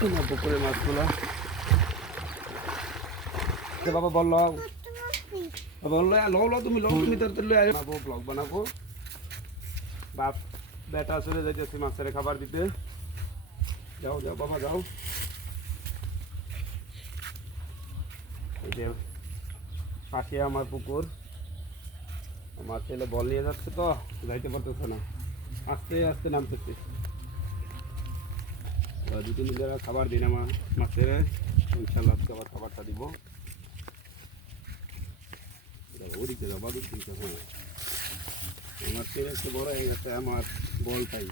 পুকুরের মাছগুলো বাবা বললো বললো তুমি বানাবো ব্লগ বানাবো বাপ বেটা চলে যাইতেছি মাছের খাবার দিতে। যাও যাও বাবা যাও। এই যে পাশে আমার পুকুর, আমার ছেলে বল নিয়ে যাচ্ছে তো যাইতে পারতেছে না, আস্তে আস্তে নামতেছে। দু তিন দিন খাবার দিন আমার মাছের, ইনশাল্লাহ আজকে আবার খাবারটা দিব। ওদিকে যাবো দিকে। হ্যাঁ আমার ছেলে একটু বড় হয়ে গেছে, আমার বলটাই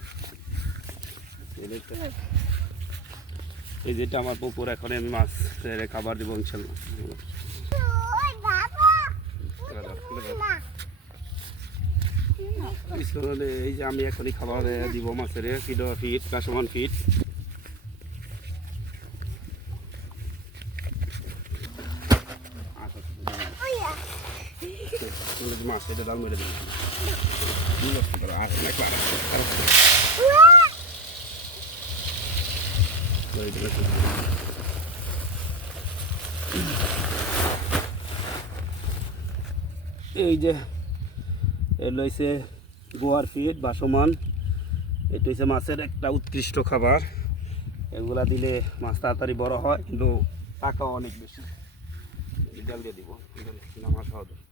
এই যেটা আমার পুকুর, এখন আমি মাছ খাবার দিব ইনশাল্লাহ। এই যে আমি এখনই খাবার দিব মাছের, ফিট কাশমান ফিট। মাছ এটা দাম মেরে দিন এই যে এগুলো হচ্ছে গোয়ার ফিট বাসমান। এটা হচ্ছে মাছের একটা উৎকৃষ্ট খাবার, এগুলা দিলে মাছ তাড়াতাড়ি বড় হয়, কিন্তু টাকাও অনেক বেশি। ডাল দিয়ে দিব মাছ খাওয়া যায়।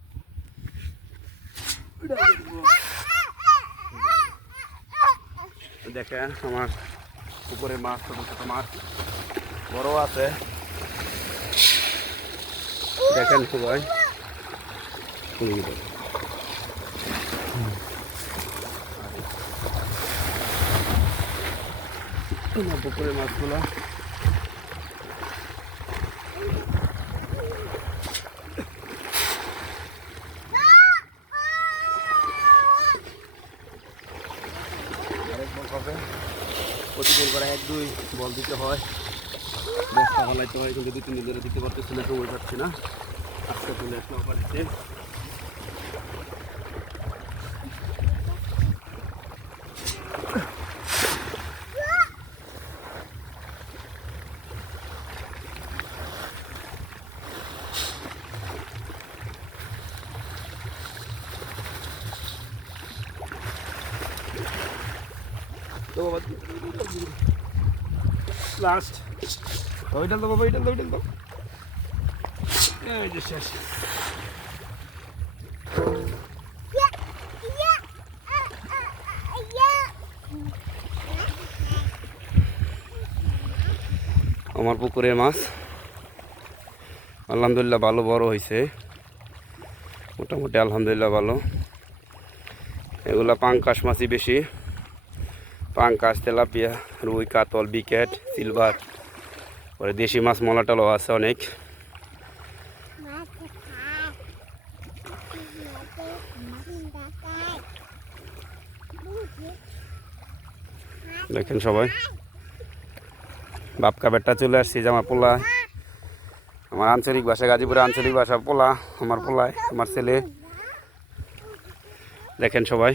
দেখেন আমার পুকুরে মাছ, ছোটো ছোটো মাছ, বড় আছে। দেখেন সবাই পুকুরের মাছগুলো প্রতিদিন করে 1-2 বল দিতে হয়, বস্তা ফালাইতে হয়, কিন্তু 2-3 দিন ধরে দিতে পারতেছি না, সময় পাচ্ছি না। আজকে চলে আসলাম বাড়িতে। লাস্ট ওইটা তো বাবা, ওইটা তো এই যে শেষ। আমার পুকুরের মাছ আলহামদুলিল্লাহ ভালো বড় হয়েছে, মোটামুটি আলহামদুলিল্লাহ ভালো। এগুলা পাঙ্কাশ মাছই বেশি, পাঙ্কাশ, তেলাপিয়া, রুই, কাতল, বিকেট, সিলভার, পরে দেশি মাছ মলাটালও আছে অনেক। দেখেন সবাই, বাপকা বেটটা চলে আসছি, যে আমার পোলা, আমার আঞ্চলিক ভাষা গাজীপুরে আঞ্চলিক ভাষা পোলা, আমার পোলায় আমার ছেলে। দেখেন সবাই।